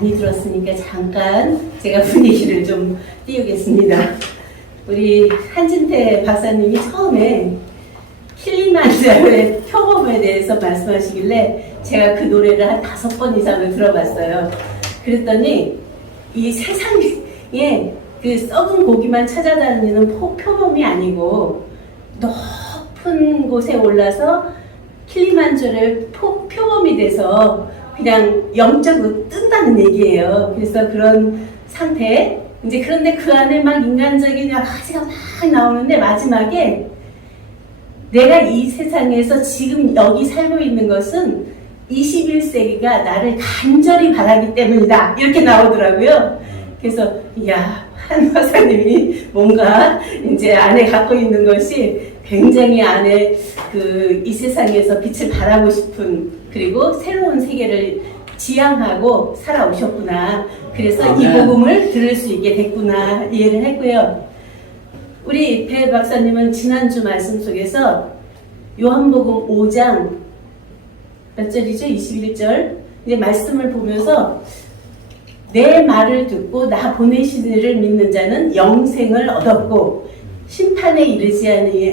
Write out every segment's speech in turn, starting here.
많이 들었으니까 잠깐 제가 분위기를 좀 띄우겠습니다. 우리 한진태 박사님이 처음에 킬리만자로의 표범에 대해서 말씀하시길래 제가 그 노래를 한 5번 이상을 들어봤어요. 그랬더니 이 세상에 그 썩은 고기만 찾아다니는 표범이 아니고 높은 곳에 올라서 킬리만자로의 표범이 돼서 그냥 영적으로 뜬다는 얘기예요. 그래서 그런 상태. 이제 그런데 그 안에 막 인간적인 여러 가지가 막 나오는데 마지막에 내가 이 세상에서 지금 여기 살고 있는 것은 21세기가 나를 간절히 바라기 때문이다. 이렇게 나오더라고요. 그래서 이야, 한 박사님이 뭔가 이제 안에 갖고 있는 것이 굉장히 안에 이 세상에서 빛을 발하고 싶은 그리고 새로운 세계를 지향하고 살아오셨구나. 그래서 이 복음을 들을 수 있게 됐구나 이해를 했고요. 우리 배 박사님은 지난주 말씀 속에서 요한복음 5장 몇 절이죠? 21절 이제 말씀을 보면서 내 말을 듣고 나 보내신 이를 믿는 자는 영생을 얻었고 심판에 이르지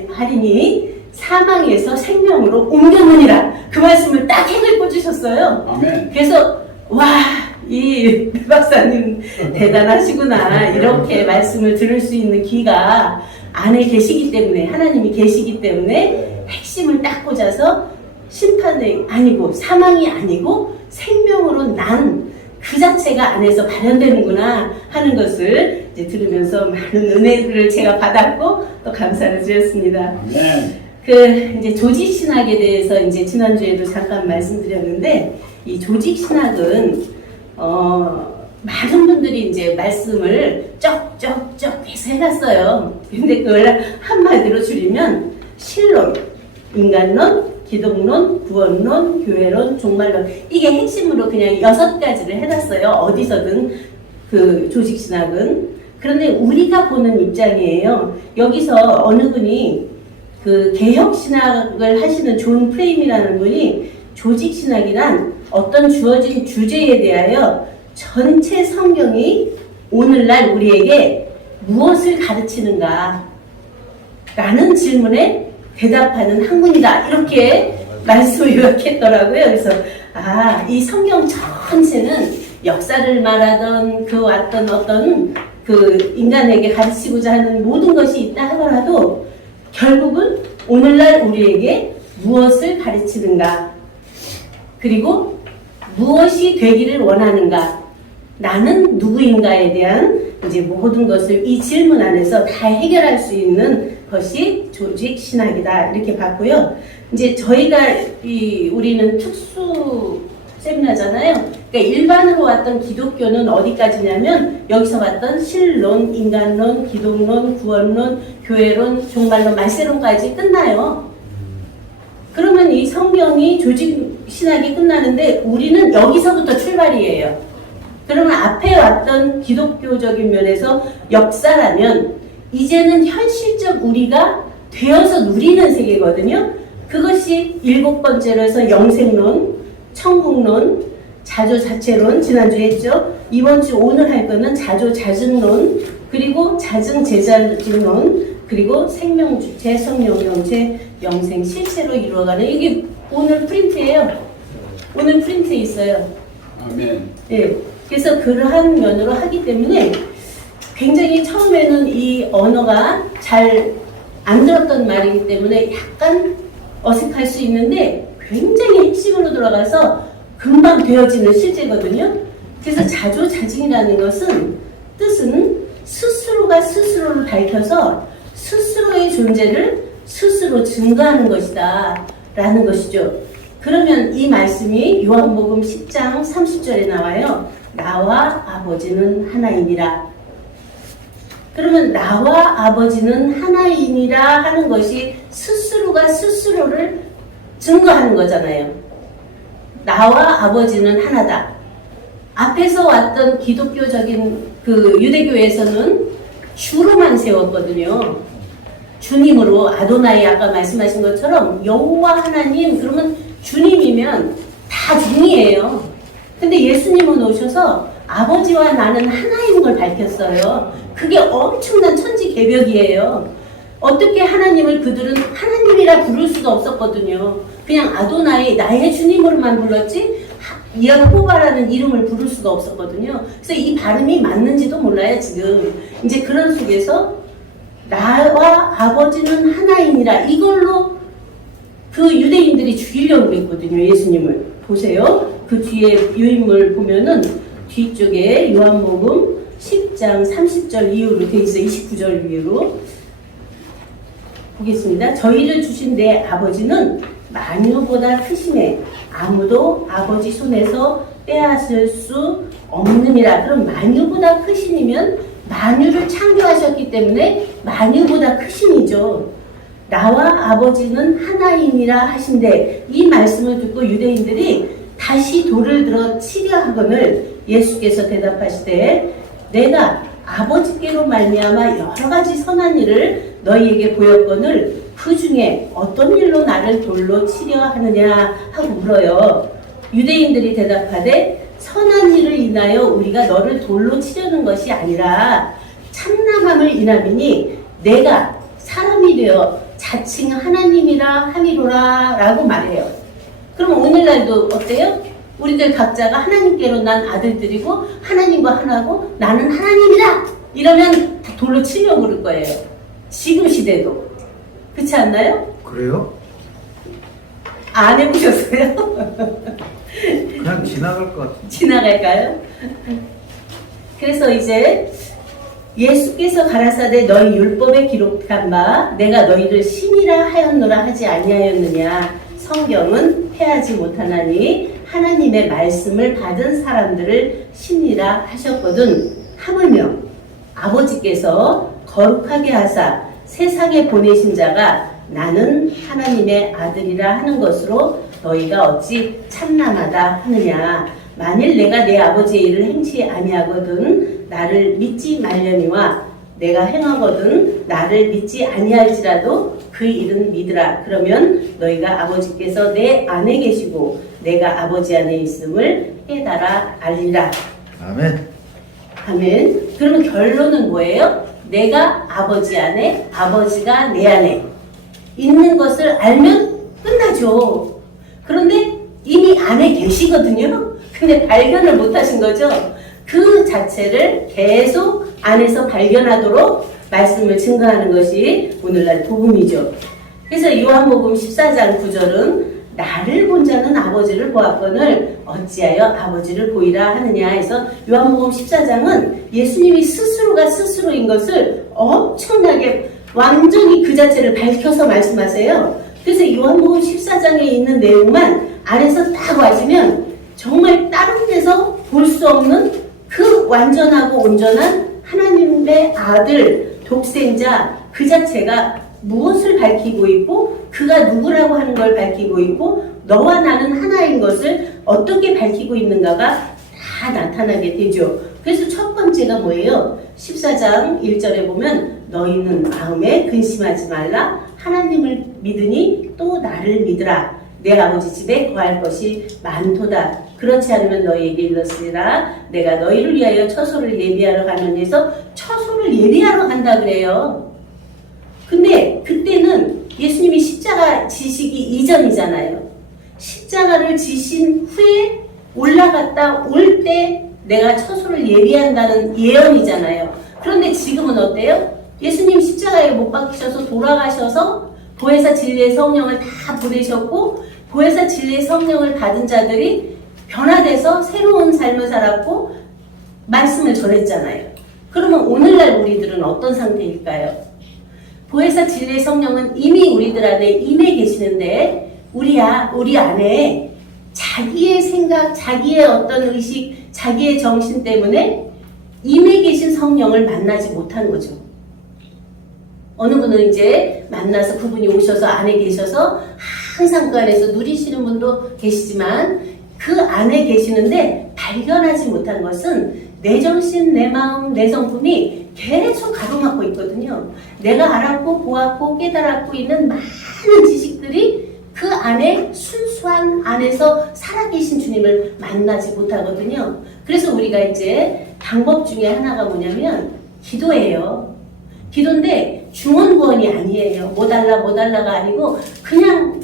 하리니 사망에서 생명으로 옮겼느니라. 그 말씀을 딱 핵을 꽂으셨어요. 아멘. 그래서 와, 이 박사님 대단하시구나. 이렇게 말씀을 들을 수 있는 귀가 안에 계시기 때문에 하나님이 계시기 때문에 핵심을 딱 꽂아서 심판이 아니고 사망이 아니고 생명으로 난 그 자체가 안에서 발현되는구나 하는 것을 이제 들으면서 많은 은혜를 제가 받았고 또 감사를 드렸습니다. 아멘. 이제 조직 신학에 대해서 이제 지난주에도 잠깐 말씀드렸는데 이 조직 신학은 많은 분들이 이제 말씀을 쩍쩍쩍 해서 해놨어요. 근데 그걸 한마디로 줄이면 신론, 인간론, 기독론, 구원론, 교회론, 종말론 이게 핵심으로 그냥 6가지를 해놨어요. 어디서든 그 조직신학은. 그런데 우리가 보는 입장이에요. 여기서 어느 분이 그 개혁신학을 하시는 존 프레임이라는 분이 조직신학이란 어떤 주어진 주제에 대하여 전체 성경이 오늘날 우리에게 무엇을 가르치는가 라는 질문에 대답하는 학문이다. 이렇게 말씀을 요약했더라고요. 그래서 이 성경 전체는 역사를 말하던 그 왔던 어떤 그 인간에게 가르치고자 하는 모든 것이 있다 하더라도 결국은 오늘날 우리에게 무엇을 가르치는가 그리고 무엇이 되기를 원하는가 나는 누구인가에 대한 이제 모든 것을 이 질문 안에서 다 해결할 수 있는 것이 조직 신학이다 이렇게 봤고요. 이제 저희가 우리는 특수 세미나잖아요. 그러니까 일반으로 왔던 기독교는 어디까지냐면 여기서 왔던 신론, 인간론, 기독론, 구원론, 교회론, 종말론, 말세론까지 끝나요. 그러면 이 성경이 조직 신학이 끝나는데 우리는 여기서부터 출발이에요. 그러면 앞에 왔던 기독교적인 면에서 역사라면 이제는 현실적 우리가 되어서 누리는 세계거든요. 그것이 7번째로 해서 영생론, 천국론, 자조자체론 지난주에 했죠. 이번 주 오늘 할 거는 자조자증론, 그리고 자증제자증론, 그리고 생명주체, 성령경체, 영생 실체로 이루어가는 이게 오늘 프린트예요. 오늘 프린트에 있어요. 아멘. 네. 그래서 그러한 면으로 하기 때문에 굉장히 처음에는 이 언어가 잘 안 들었던 말이기 때문에 약간 어색할 수 있는데 굉장히 핵심으로 들어가서 금방 되어지는 실제거든요. 그래서 자조자증이라는 것은 뜻은 스스로가 스스로를 밝혀서 스스로의 존재를 스스로 증거하는 것이다 라는 것이죠. 그러면 이 말씀이 요한복음 10장 30절에 나와요. 나와 아버지는 하나이니라. 그러면 나와 아버지는 하나이니라 하는 것이 스스로가 스스로를 증거하는 거잖아요. 나와 아버지는 하나다. 앞에서 왔던 기독교적인 그 유대교에서는 주로만 세웠거든요. 주님으로 아도나이 아까 말씀하신 것처럼 여호와 하나님 그러면 주님이면 다 중이에요. 근데 예수님은 오셔서 아버지와 나는 하나인 걸 밝혔어요. 그게 엄청난 천지개벽이에요. 어떻게 하나님을 그들은 하나님이라 부를 수가 없었거든요. 그냥 아도나이, 나의 주님으로만 불렀지 여호와라는 이름을 부를 수가 없었거든요. 그래서 이 발음이 맞는지도 몰라요 지금. 이제 그런 속에서 나와 아버지는 하나이니라, 이걸로 그 유대인들이 죽이려고 했거든요. 예수님을 보세요. 그 뒤에 유인물 보면은 뒤쪽에 요한복음 10장 30절 이후로 돼 있어요. 29절 이후로 보겠습니다. 저희를 주신 내 아버지는 만유보다 크심에 아무도 아버지 손에서 빼앗을 수 없느니라. 그럼 만유보다 크신이면 만유를 창조하셨기 때문에 만유보다 크신이죠. 나와 아버지는 하나이니라 하신데, 이 말씀을 듣고 유대인들이 다시 돌을 들어 치려 하거늘 예수께서 대답하시되 내가 아버지께로 말미암아 여러 가지 선한 일을 너희에게 보였거늘 그 중에 어떤 일로 나를 돌로 치려 하느냐 하고 물어요. 유대인들이 대답하되 선한 일을 인하여 우리가 너를 돌로 치려는 것이 아니라 참남함을 인함이니 내가 사람이 되어 자칭 하나님이라 함이로라 라고 말해요. 그럼 오늘날도 어때요? 우리들 각자가 하나님께로 난 아들들이고 하나님과 하나고 나는 하나님이다 이러면 돌로 치려고 그럴 거예요. 지금 시대도 그렇지 않나요? 그래요? 안 해보셨어요? 그냥 지나갈 것 같은데. 지나갈까요? 그래서 이제 예수께서 가라사대 너희 율법에 기록한 바 내가 너희를 신이라 하였노라 하지 아니하였느냐. 성경은 패하지 못하나니 하나님의 말씀을 받은 사람들을 신이라 하셨거든. 하물며 아버지께서 거룩하게 하사 세상에 보내신 자가 나는 하나님의 아들이라 하는 것으로 너희가 어찌 참남하다 하느냐. 만일 내가 내 아버지의 일을 행치 아니하거든 나를 믿지 말려니와 내가 행하거든 나를 믿지 아니할지라도 그 일은 믿으라. 그러면 너희가 아버지께서 내 안에 계시고 내가 아버지 안에 있음을 깨달아 알리라. 아멘. 아멘. 그러면 결론은 뭐예요? 내가 아버지 안에, 아버지가 내 안에 있는 것을 알면 끝나죠. 그런데 이미 안에 계시거든요. 근데 발견을 못 하신 거죠. 그 자체를 계속 안에서 발견하도록 말씀을 증거하는 것이 오늘날 복음이죠. 그래서 요한복음 14장 9절은 나를 본 자는 아버지를 보았거늘 어찌하여 아버지를 보이라 하느냐 해서 요한복음 14장은 예수님이 스스로가 스스로인 것을 엄청나게 완전히 그 자체를 밝혀서 말씀하세요. 그래서 요한복음 14장에 있는 내용만 안에서 딱 와주면 정말 다른 데서 볼 수 없는 그 완전하고 온전한 하나님의 아들, 독생자 그 자체가 무엇을 밝히고 있고 그가 누구라고 하는 걸 밝히고 있고 너와 나는 하나인 것을 어떻게 밝히고 있는가가 다 나타나게 되죠. 그래서 첫 번째가 뭐예요? 14장 1절에 보면 너희는 마음에 근심하지 말라. 하나님을 믿으니 또 나를 믿으라. 내 아버지 집에 거할 것이 많도다. 그렇지 않으면 너희에게 이르렀으리라. 내가 너희를 위하여 처소를 예비하러 가는 데서 처소를 예비하러 간다 그래요. 근데 그때는 예수님이 십자가 지시기 이전이잖아요. 십자가를 지신 후에 올라갔다 올 때 내가 처소를 예비한다는 예언이잖아요. 그런데 지금은 어때요? 예수님 십자가에 못 박히셔서 돌아가셔서 보혜사 진리의 성령을 다 보내셨고 보혜사 진리의 성령을 받은 자들이 변화돼서 새로운 삶을 살았고 말씀을 전했잖아요. 그러면 오늘날 우리들은 어떤 상태일까요? 보혜사 진리의 성령은 이미 우리들 안에 임해 계시는데 우리 안에 자기의 생각, 자기의 어떤 의식, 자기의 정신 때문에 임해 계신 성령을 만나지 못한 거죠. 어느 분은 이제 만나서 그분이 오셔서 안에 계셔서 항상 그 안에서 누리시는 분도 계시지만 그 안에 계시는데 발견하지 못한 것은 내 정신, 내 마음, 내 성품이 계속 가로막고 있거든요. 내가 알았고 보았고 깨달았고 있는 많은 지식들이 그 안에 순수한 안에서 살아계신 주님을 만나지 못하거든요. 그래서 우리가 이제 방법 중에 하나가 뭐냐면 기도예요. 기도인데 중언부언이 아니에요. 뭐 달라가 아니고 그냥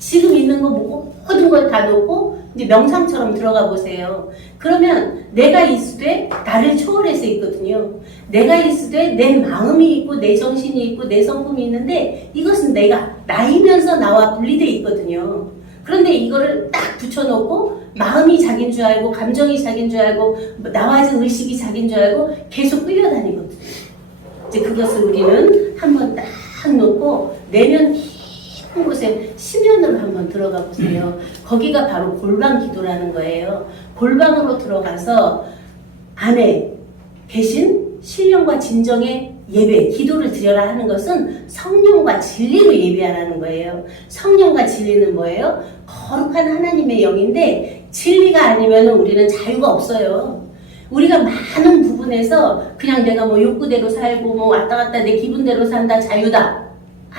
지금 있는 거 모든 걸 다 놓고 이제 명상처럼 들어가 보세요. 그러면 내가 있으되 나를 초월해서 있거든요. 내가 있으되 내 마음이 있고 내 정신이 있고 내 성품이 있는데 이것은 내가 나이면서 나와 분리돼 있거든요. 그런데 이거를 딱 붙여놓고 마음이 자기인 줄 알고 감정이 자기인 줄 알고 나와 있는 의식이 자기인 줄 알고 계속 끌려다니거든요. 이제 그것을 우리는 한번 딱 놓고 내면 깊은 곳에 심연으로 한번 들어가 보세요. 거기가 바로 골방 기도라는 거예요. 골방으로 들어가서 안에 계신 신령과 진정의 예배, 기도를 드려라 하는 것은 성령과 진리로 예배하라는 거예요. 성령과 진리는 뭐예요? 거룩한 하나님의 영인데 진리가 아니면 우리는 자유가 없어요. 우리가 많은 부분에서 그냥 내가 뭐 욕구대로 살고 뭐 왔다 갔다 내 기분대로 산다 자유다.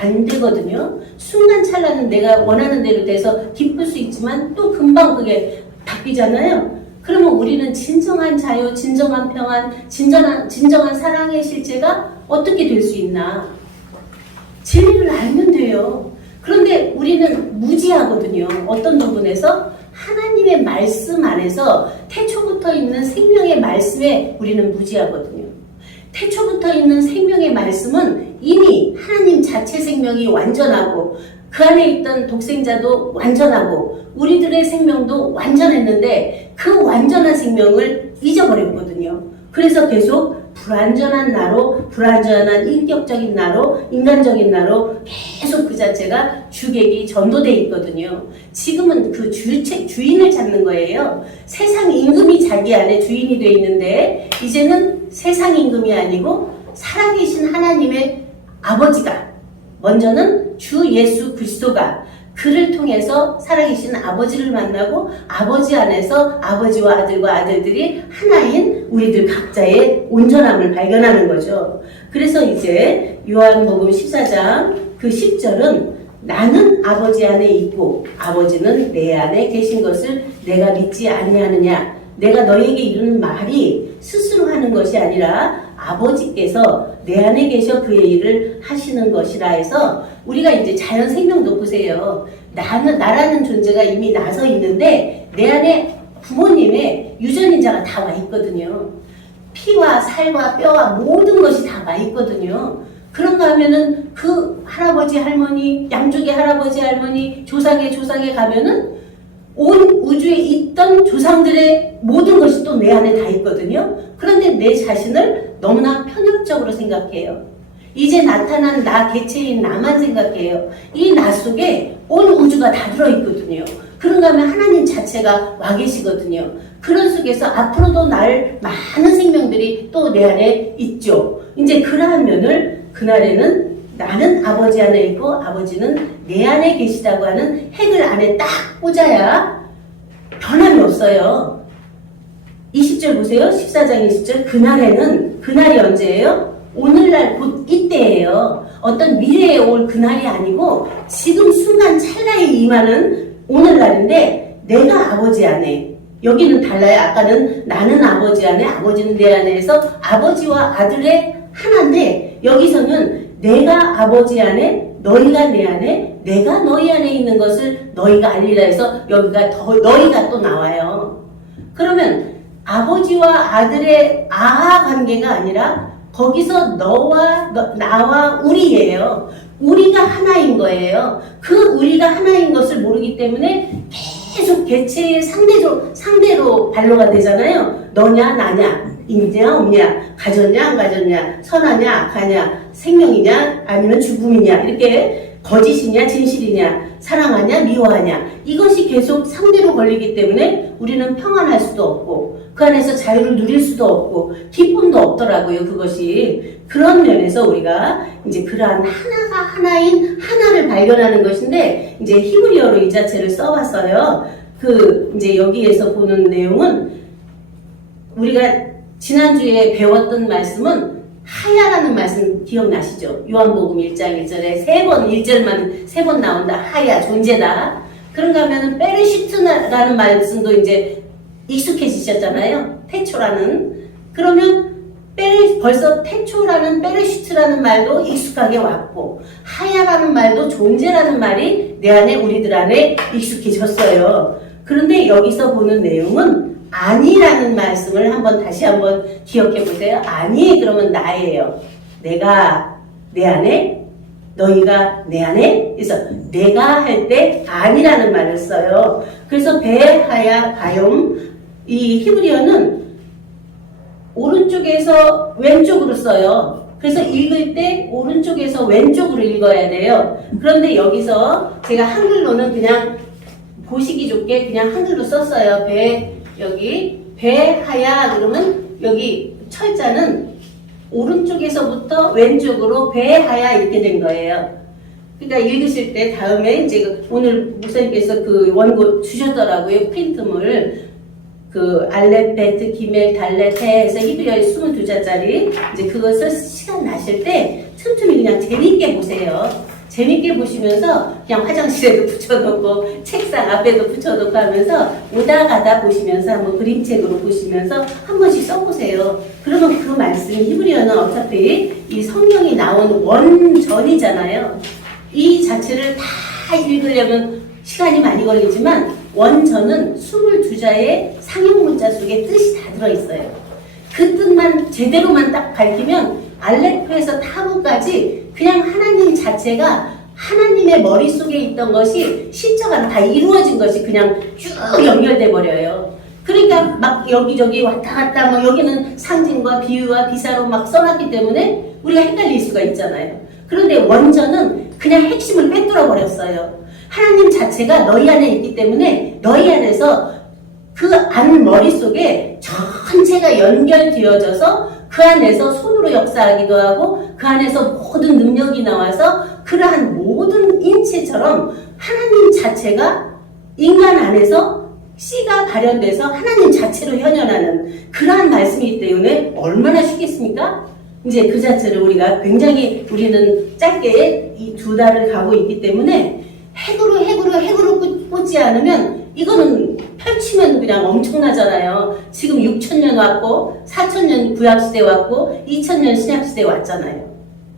안 되거든요. 순간 찰나는 내가 원하는 대로 돼서 기쁠 수 있지만 또 금방 그게 바뀌잖아요. 그러면 우리는 진정한 자유, 진정한 평안, 진정한 사랑의 실체가 어떻게 될 수 있나? 진리를 알면 돼요. 그런데 우리는 무지하거든요. 어떤 부분에서? 하나님의 말씀 안에서 태초부터 있는 생명의 말씀에 우리는 무지하거든요. 태초부터 있는 생명의 말씀은 이미 하나님 자체 생명이 완전하고 그 안에 있던 독생자도 완전하고 우리들의 생명도 완전했는데 그 완전한 생명을 잊어버렸거든요. 그래서 계속 불완전한 나로, 불완전한 인격적인 나로, 인간적인 나로 계속 그 자체가 주객이 전도되어 있거든요. 지금은 그 주인을 찾는 거예요. 세상 임금이 자기 안에 주인이 되어 있는데 이제는 세상 임금이 아니고 살아계신 하나님의 아버지가 먼저는 주 예수 그리스도가 그를 통해서 살아계신 아버지를 만나고 아버지 안에서 아버지와 아들과 아들들이 하나인 우리들 각자의 온전함을 발견하는 거죠. 그래서 이제 요한복음 14장 그 10절은 나는 아버지 안에 있고 아버지는 내 안에 계신 것을 내가 믿지 아니하느냐. 내가 너에게 이루는 말이 스스로 하는 것이 아니라 아버지께서 내 안에 계셔 그의 일을 하시는 것이라 해서 우리가 이제 자연 생명도 보세요. 나라는 존재가 이미 나서 있는데 내 안에 부모님의 유전인자가 다 와 있거든요. 피와 살과 뼈와 모든 것이 다 와 있거든요. 그런가 하면은 그 할아버지 할머니, 양쪽의 할아버지 할머니, 조상의 조상에 가면은 온 우주에 있던 조상들의 모든 것이 또 내 안에 다 있거든요. 그런데 내 자신을 너무나 편협적으로 생각해요. 이제 나타난 나 개체인 나만 생각해요. 이 나 속에 온 우주가 다 들어있거든요. 그런가 하면 하나님 자체가 와 계시거든요. 그런 속에서 앞으로도 날 많은 생명들이 또 내 안에 있죠. 이제 그러한 면을 그날에는 나는 아버지 안에 있고 아버지는 내 안에 계시다고 하는 핵을 안에 딱 꽂아야 변함이 없어요. 20절 보세요. 14장 20절. 그날이 언제예요? 오늘날 곧 이때예요. 어떤 미래에 올 그날이 아니고 지금 순간 찰나에 임하는 오늘날인데 내가 아버지 안에 여기는 달라요. 아까는 나는 아버지 안에 아버지는 내 안에 해서 아버지와 아들의 하나인데 여기서는 내가 아버지 안에 너희가 내 안에 내가 너희 안에 있는 것을 너희가 알리라 해서 여기가 너희가 또 나와요. 그러면 아버지와 아들의 아하 관계가 아니라 거기서 나와 우리예요. 우리가 하나인 거예요. 그 우리가 하나인 것을 모르기 때문에 계속 개체의 상대로 반로가 되잖아요. 너냐 나냐 있냐 없냐 가졌냐 안 가졌냐 선하냐 악하냐 생명이냐 아니면 죽음이냐 이렇게 거짓이냐 진실이냐 사랑하냐 미워하냐 이것이 계속 상대로 걸리기 때문에 우리는 평안할 수도 없고 그 안에서 자유를 누릴 수도 없고 기쁨도 없더라고요. 그것이 그런 면에서 우리가 이제 그러한 하나가 하나인 하나를 발견하는 것인데 이제 히브리어로 이 자체를 써봤어요. 그 이제 여기에서 보는 내용은 우리가 지난주에 배웠던 말씀은 하야라는 말씀 기억나시죠? 요한복음 1장 1절에 1절만 3번 나온다. 하야, 존재다. 그런가 하면은 베레시트라는 말씀도 이제 익숙해지셨잖아요. 태초라는. 그러면 벌써 태초라는 베레시트라는 말도 익숙하게 왔고, 하야라는 말도 존재라는 말이 내 안에, 우리들 안에 익숙해졌어요. 그런데 여기서 보는 내용은 아니라는 말씀을 다시 한번 기억해 보세요. 아니, 그러면 나예요. 내가 내 안에, 너희가 내 안에. 그래서 내가 할 때 아니라는 말을 써요. 그래서 베하야 바욤, 이 히브리어는 오른쪽에서 왼쪽으로 써요. 그래서 읽을 때 오른쪽에서 왼쪽으로 읽어야 돼요. 그런데 여기서 제가 한글로는 그냥 보시기 좋게 그냥 한글로 썼어요. 여기 배하야 그러면 여기 철자는 오른쪽에서부터 왼쪽으로 배하야 이렇게 된 거예요. 그러니까 읽으실 때 다음에 이제 오늘 목사님께서 그 원고 주셨더라고요. 프린트물. 그 알렙, 베트, 기멜, 달렛, 해 해서 히브리어의 22자짜리 이제 그것을 시간 나실 때 틈틈이 그냥 재밌게 보세요. 재밌게 보시면서 그냥 화장실에도 붙여놓고 책상 앞에도 붙여놓고 하면서 오다 가다 보시면서 한번 그림책으로 보시면서 한 번씩 써보세요. 그러면 그 말씀, 히브리어는 어차피 이 성경이 나온 원전이잖아요. 이 자체를 다 읽으려면 시간이 많이 걸리지만 원전은 22자의 상형문자 속에 뜻이 다 들어있어요. 그 뜻만 제대로만 딱 밝히면 알레프에서 타부까지 그냥 하나님 자체가 하나님의 머릿속에 있던 것이 신처가 다 이루어진 것이 그냥 쭉 연결돼 버려요. 그러니까 막 여기저기 왔다 갔다 뭐 여기는 상징과 비유와 비사로 막 써놨기 때문에 우리가 헷갈릴 수가 있잖아요. 그런데 원전은 그냥 핵심을 빼뚫어 버렸어요. 하나님 자체가 너희 안에 있기 때문에 너희 안에서 그 안 머릿속에 전체가 연결되어져서 그 안에서 손으로 역사하기도 하고 그 안에서 모든 능력이 나와서 그러한 모든 인체처럼 하나님 자체가 인간 안에서 씨가 발현돼서 하나님 자체로 현현하는 그러한 말씀이기 때문에 얼마나 쉽겠습니까? 이제 그 자체를 우리가 굉장히 우리는 짧게 이 2달을 가고 있기 때문에 핵으로 꽂지 않으면 이거는 펼치면 그냥 엄청나잖아요. 지금 6,000년 왔고 4,000년 구약시대 왔고 2,000년 신약시대 왔잖아요.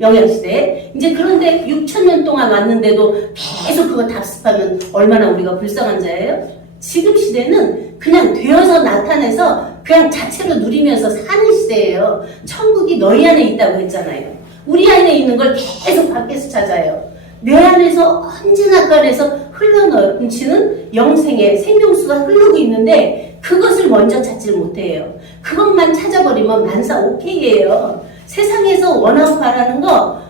영약시대. 이제 그런데 6,000년 동안 왔는데도 계속 그거 답습하면 얼마나 우리가 불쌍한 자예요? 지금 시대는 그냥 되어서 나타내서 그냥 자체로 누리면서 사는 시대예요. 천국이 너희 안에 있다고 했잖아요. 우리 안에 있는 걸 계속 밖에서 찾아요. 내 안에서 언제나 그 안에서 흘러넘치는 영생의 생명수가 흐르고 있는데 그것을 먼저 찾지를 못해요. 그것만 찾아버리면 만사 오케이예요. 세상에서 원하고 바라는 거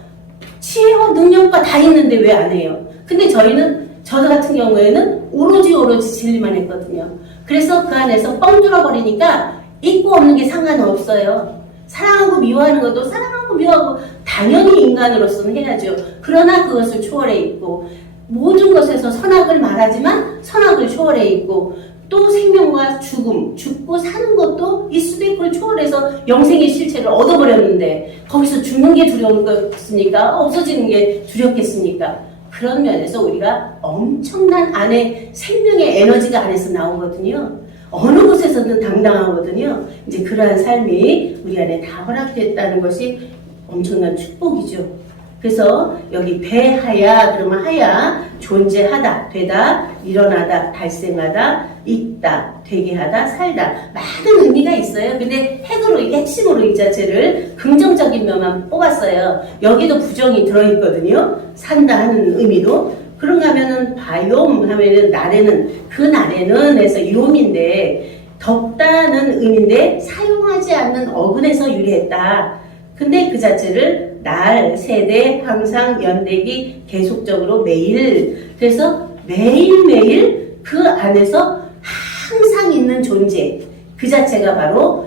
지혜와 능력과 다 있는데 왜 안 해요? 근데 저 같은 경우에는 오로지 진리만 했거든요. 그래서 그 안에서 뻥 뚫어버리니까 있고 없는 게 상관없어요. 사랑하고 미워하는 것도 사랑하고 미워하고 당연히 인간으로서는 해야죠. 그러나 그것을 초월해 있고 모든 것에서 선악을 말하지만 선악을 초월해 있고 또 생명과 죽고 사는 것도 이 수도 있고 초월해서 영생의 실체를 얻어버렸는데 거기서 죽는 게 두려웠겠습니까? 없어지는 게 두렵겠습니까? 그런 면에서 우리가 엄청난 안에 생명의 에너지가 안에서 나오거든요. 어느 곳에서든 당당하거든요. 이제 그러한 삶이 우리 안에 다 허락됐다는 것이 엄청난 축복이죠. 그래서 여기 배하야 그러면 하야 존재하다, 되다, 일어나다, 발생하다, 있다, 되게 하다, 살다 많은 의미가 있어요. 근데 핵심으로 이 자체를 긍정적인 면만 뽑았어요. 여기도 부정이 들어있거든요. 산다 하는 의미도. 그런가 하면은 바욤 하면은 그 날에는 해서 유음인데 덥다는 의미인데 사용하지 않는 어근에서 유래했다. 근데 그 자체를 날, 세대, 항상, 연대기, 계속적으로 매일. 그래서 매일매일 그 안에서 항상 있는 존재. 그 자체가 바로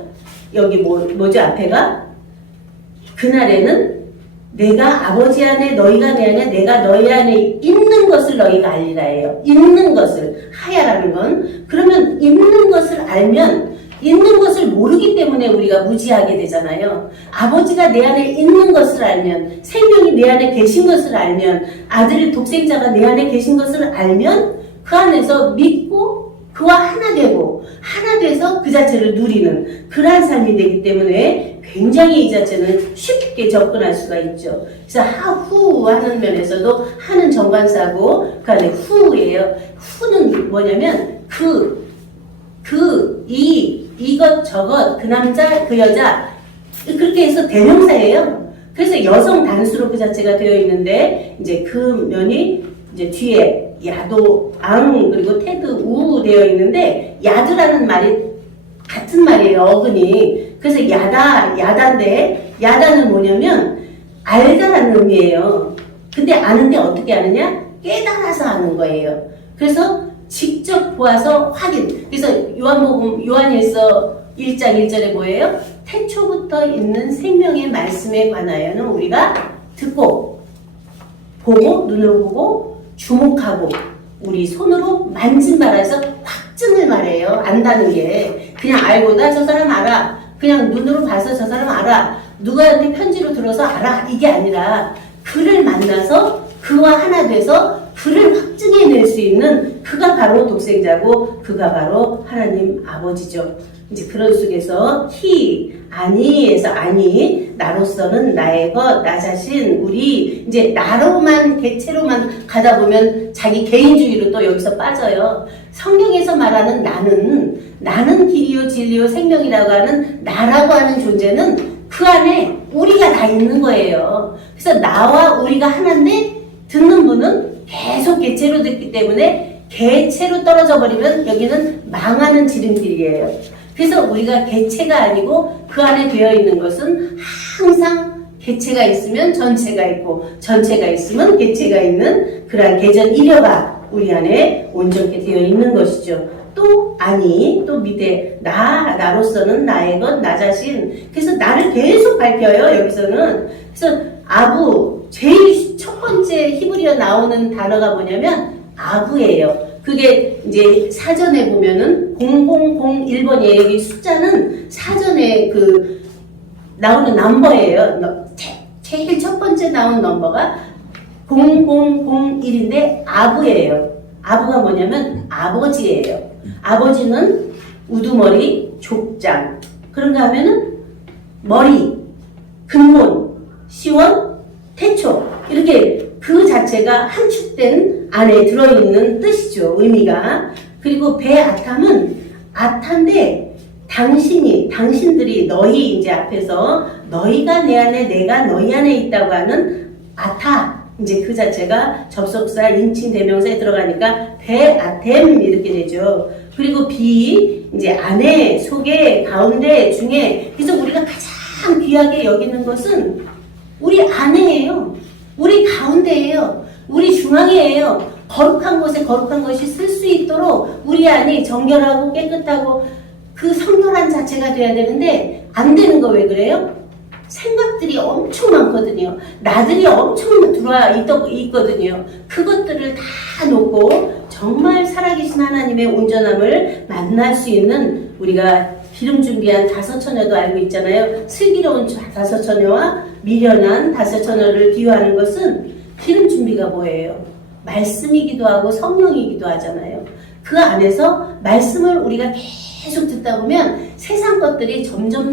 여기 뭐죠 앞에가? 그날에는 내가 아버지 안에 너희가 내 안에 내가 너희 안에 있는 것을 너희가 알리라예요. 있는 것을. 하야라는 건. 그러면 있는 것을 알면 있는 것을 모르기 때문에 우리가 무지하게 되잖아요. 아버지가 내 안에 있는 것을 알면, 생명이 내 안에 계신 것을 알면, 아들 독생자가 내 안에 계신 것을 알면 그 안에서 믿고 그와 하나 되고 하나 돼서 그 자체를 누리는 그러한 삶이 되기 때문에 굉장히 이 자체는 쉽게 접근할 수가 있죠. 그래서 하후 하는 면에서도 하는 정관사고 그 안에 후예요. 후는 뭐냐면 이것 저것 그 남자 그 여자 그렇게 해서 대명사예요. 그래서 여성 단수로 그 자체가 되어 있는데 이제 그 면이 이제 뒤에 야도 앙 그리고 테드 우 되어 있는데 야드라는 말이 같은 말이에요. 어근이. 그래서 야다인데 야다는 뭐냐면 알다라는 의미예요. 근데 아는데 어떻게 아느냐? 깨달아서 아는 거예요. 그래서 직접 보아서 확인. 그래서 요한일서 1장 1절에 뭐예요? 태초부터 있는 생명의 말씀에 관하여는 우리가 듣고 보고 눈으로 보고 주목하고 우리 손으로 만진 바라서 확증을 말해요. 안다는 게 그냥 알고다 저 사람 알아. 그냥 눈으로 봐서 저 사람 알아. 누구한테 편지로 들어서 알아. 이게 아니라 그를 만나서 그와 하나 돼서 그를 확증해낼 수 있는 그가 바로 독생자고 그가 바로 하나님 아버지죠. 이제 그런 속에서 아니에서 아니 나로서는 나의 것, 나 자신, 우리 이제 나로만 개체로만 가다 보면 자기 개인주의로 또 여기서 빠져요. 성경에서 말하는 나는 길이요 진리요 생명이라고 하는 나라고 하는 존재는 그 안에 우리가 다 있는 거예요. 그래서 나와 우리가 하나인데 듣는 분은 계속 개체로 듣기 때문에 개체로 떨어져 버리면 여기는 망하는 지름길이에요. 그래서 우리가 개체가 아니고 그 안에 되어 있는 것은 항상 개체가 있으면 전체가 있고 전체가 있으면 개체가 있는 그러한 개전 일여가 우리 안에 온전히 되어 있는 것이죠. 또 밑에 나로서는 나의 것, 나 자신. 그래서 나를 계속 밝혀요. 여기서는. 그래서 아부 제일 첫 번째 히브리어 나오는 단어가 뭐냐면 아부예요. 그게 이제 사전에 보면은 0001번이에요. 여기 숫자는 사전에 나오는 넘버예요. 제일 첫 번째 나온 넘버가 0001인데 아부예요. 아부가 뭐냐면 아버지예요. 아버지는 우두머리, 족장. 그런가 하면은 머리, 근본, 시원, 태초. 이렇게 그 자체가 함축된 안에 들어있는 뜻이죠. 의미가. 그리고 배아탐은 아탄데 당신들이 너희 이제 앞에서 너희가 내 안에 내가 너희 안에 있다고 하는 아타. 이제 그 자체가 접속사 인칭 대명사에 들어가니까 배아템 이렇게 되죠. 그리고 이제 안에, 속에, 가운데, 중에. 그래서 우리가 가장 귀하게 여기는 것은 우리 안에예요. 우리 가운데예요. 우리 중앙이에요. 거룩한 곳에 거룩한 것이 쓸 수 있도록 우리 안이 정결하고 깨끗하고 그 성결한 자체가 돼야 되는데 안 되는 거 왜 그래요? 생각들이 엄청 많거든요. 나들이 엄청 들어와 있거든요. 그것들을 다 놓고 정말 살아계신 하나님의 온전함을 만날 수 있는 우리가 기름 준비한 5 처녀도 알고 있잖아요. 슬기로운 5 처녀와 미련한 5 처녀를 비유하는 것은 기름 준비가 뭐예요? 말씀이기도 하고 성령이기도 하잖아요. 그 안에서 말씀을 우리가 계속 듣다 보면 세상 것들이 점점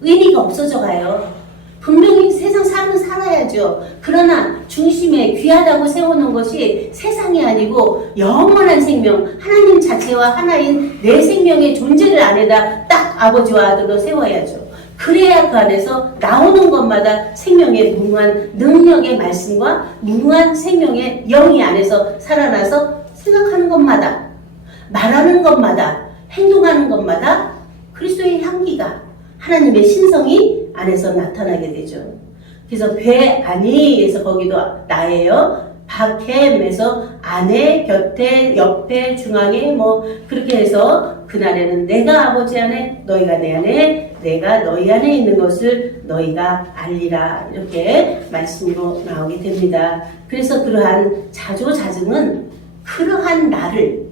의미가 없어져 가요. 분명히 세상 삶은 살아야죠. 그러나 중심에 귀하다고 세워놓은 것이 세상이 아니고 영원한 생명, 하나님 자체와 하나인 내 생명의 존재를 안에다 딱 아버지와 아들로 세워야죠. 그래야 그 안에서 나오는 것마다 생명의 무궁한 능력의 말씀과 무궁한 생명의 영이 안에서 살아나서 생각하는 것마다, 말하는 것마다, 행동하는 것마다 그리스도의 향기가 하나님의 신성이 안에서 나타나게 되죠. 그래서 배 아니에서 거기도 나예요. 박햄에서 안에, 곁에, 옆에, 중앙에 그렇게 해서 그날에는 내가 아버지 안에 너희가 내 안에 내가 너희 안에 있는 것을 너희가 알리라 이렇게 말씀으로 나오게 됩니다. 그래서 그러한 자조자증은 그러한 나를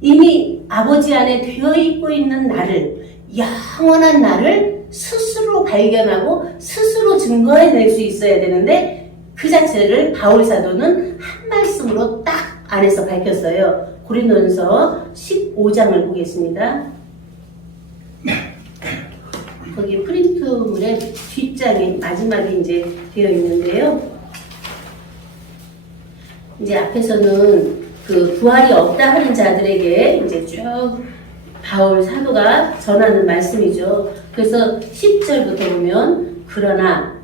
이미 아버지 안에 되어 있고 있는 나를, 영원한 나를 스스로 발견하고 스스로 증거해낼 수 있어야 되는데 그 자체를 바울 사도는 한 말씀으로 딱 안에서 밝혔어요. 고린도전서 15장을 보겠습니다. 거기 프린트물의 뒷장에 마지막에 이제 되어 있는데요. 이제 앞에서는 그 부활이 없다 하는 자들에게 이제 쭉 바울 사도가 전하는 말씀이죠. 그래서 10절부터 보면 그러나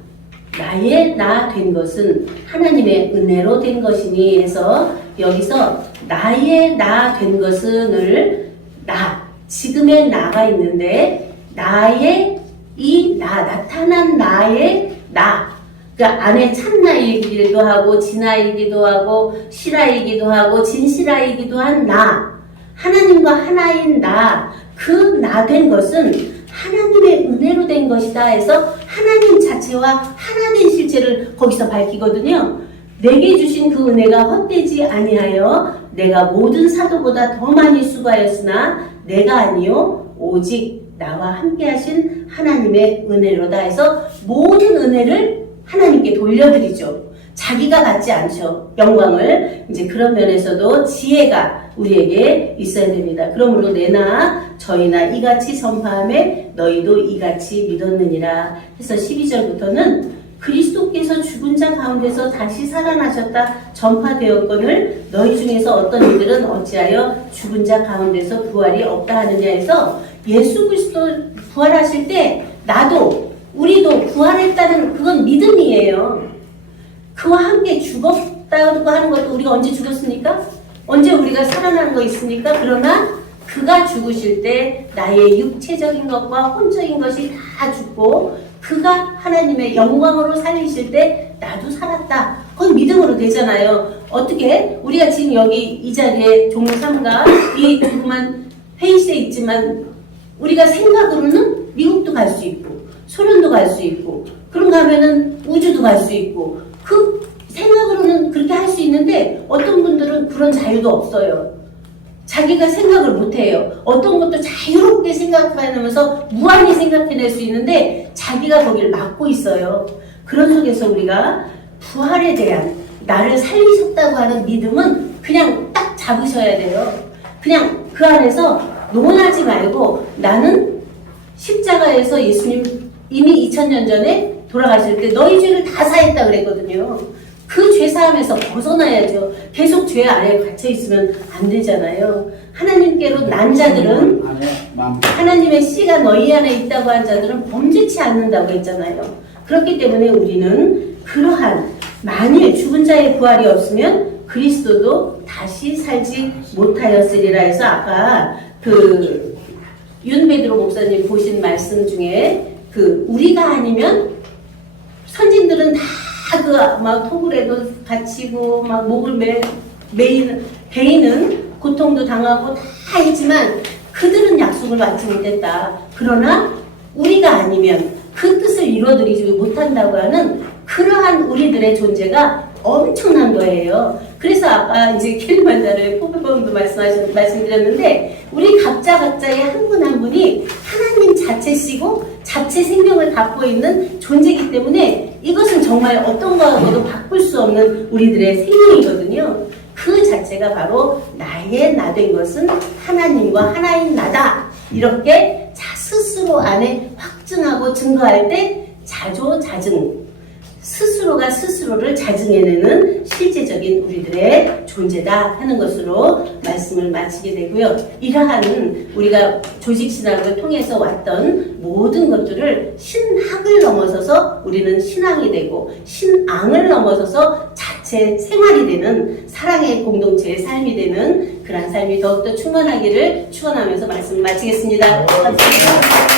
나의 나 된 것은 하나님의 은혜로 된 것이니 해서 여기서 나의 나 된 것은을 나, 지금의 나가 있는데 나의 이 나, 나타난 나의 나, 그러니까 안에 참나이기도 하고 진아이기도 하고 실아이기도 하고 진실아이기도 한 나, 하나님과 하나인 나, 그 나 된 것은 하나님의 은혜로 된 것이다 해서 하나님 자체와 하나 된 실체를 거기서 밝히거든요. 내게 주신 그 은혜가 헛되지 아니하여 내가 모든 사도보다 더 많이 수고하였으나 내가 아니요 오직 나와 함께 하신 하나님의 은혜로다 해서 모든 은혜를 하나님께 돌려드리죠. 자기가 갖지 않죠. 영광을. 이제 그런 면에서도 지혜가 우리에게 있어야 됩니다. 그러므로 내나 저희나 이같이 전파함에 너희도 이같이 믿었느니라 해서 12절부터는 그리스도께서 죽은 자 가운데서 다시 살아나셨다 전파되었거늘 너희 중에서 어떤 이들은 어찌하여 죽은 자 가운데서 부활이 없다 하느냐 해서 예수 그리스도 부활하실 때 나도 우리도 부활했다는 그건 믿음이에요. 그와 함께 죽었다고 하는 것도 우리가 언제 죽었습니까? 언제 우리가 살아난 거 있습니까? 그러나 그가 죽으실 때 나의 육체적인 것과 혼적인 것이 다 죽고 그가 하나님의 영광으로 살리실 때 나도 살았다. 그건 믿음으로 되잖아요. 어떻게? 우리가 지금 여기 이 자리에 종로 3가 이 조그만 회의실에 있지만 우리가 생각으로는 미국도 갈 수 있고 소련도 갈 수 있고 그런가 하면은 우주도 갈 수 있고 그 생각으로는 그렇게 할 수 있는데 어떤 분들은 그런 자유도 없어요. 자기가 생각을 못해요. 어떤 것도 자유롭게 생각해내면서 무한히 생각해낼 수 있는데 자기가 거기를 막고 있어요. 그런 속에서 우리가 부활에 대한 나를 살리셨다고 하는 믿음은 그냥 딱 잡으셔야 돼요. 그냥 그 안에서 논하지 말고 나는 십자가에서 예수님 이미 2000년 전에 돌아가실 때 너희 죄를 다 사했다 그랬거든요. 그 죄사함에서 벗어나야죠. 계속 죄 안에 갇혀있으면 안 되잖아요. 하나님께로 난 자들은 하나님의 씨가 너희 안에 있다고 한 자들은 범죄치 않는다고 했잖아요. 그렇기 때문에 우리는 그러한 만일 죽은 자의 부활이 없으면 그리스도도 다시 살지 못하였으리라 해서 아까 그 윤베드로 목사님 보신 말씀 중에 그 우리가 아니면 선진들은 다 그 막 토굴에도 갇히고 막 목을 베이는 고통도 당하고 다 했지만 그들은 약속을 받지 못했다. 그러나 우리가 아니면 그 뜻을 이루어드리지 못한다고 하는 그러한 우리들의 존재가 엄청난 거예요. 그래서 아까 이제 킬리만자로의 포부범도 말씀드렸는데 우리 각자의 한 분 한 분이 하나님 자체시고 자체 생명을 갖고 있는 존재이기 때문에 이것은 정말 어떤 거하고도 바꿀 수 없는 우리들의 생명이거든요. 그 자체가 바로 나의 나 된 것은 하나님과 하나인 나다. 이렇게 스스로 안에 확증하고 증거할 때 자조자증. 스스로가 스스로를 자증해내는 실제적인 우리들의 존재다 하는 것으로 말씀을 마치게 되고요. 이러한 우리가 조직신학을 통해서 왔던 모든 것들을 신학을 넘어서서 우리는 신앙이 되고 신앙을 넘어서서 자체 생활이 되는 사랑의 공동체의 삶이 되는 그런 삶이 더욱더 충만하기를 축원하면서 말씀을 마치겠습니다. 감사합니다.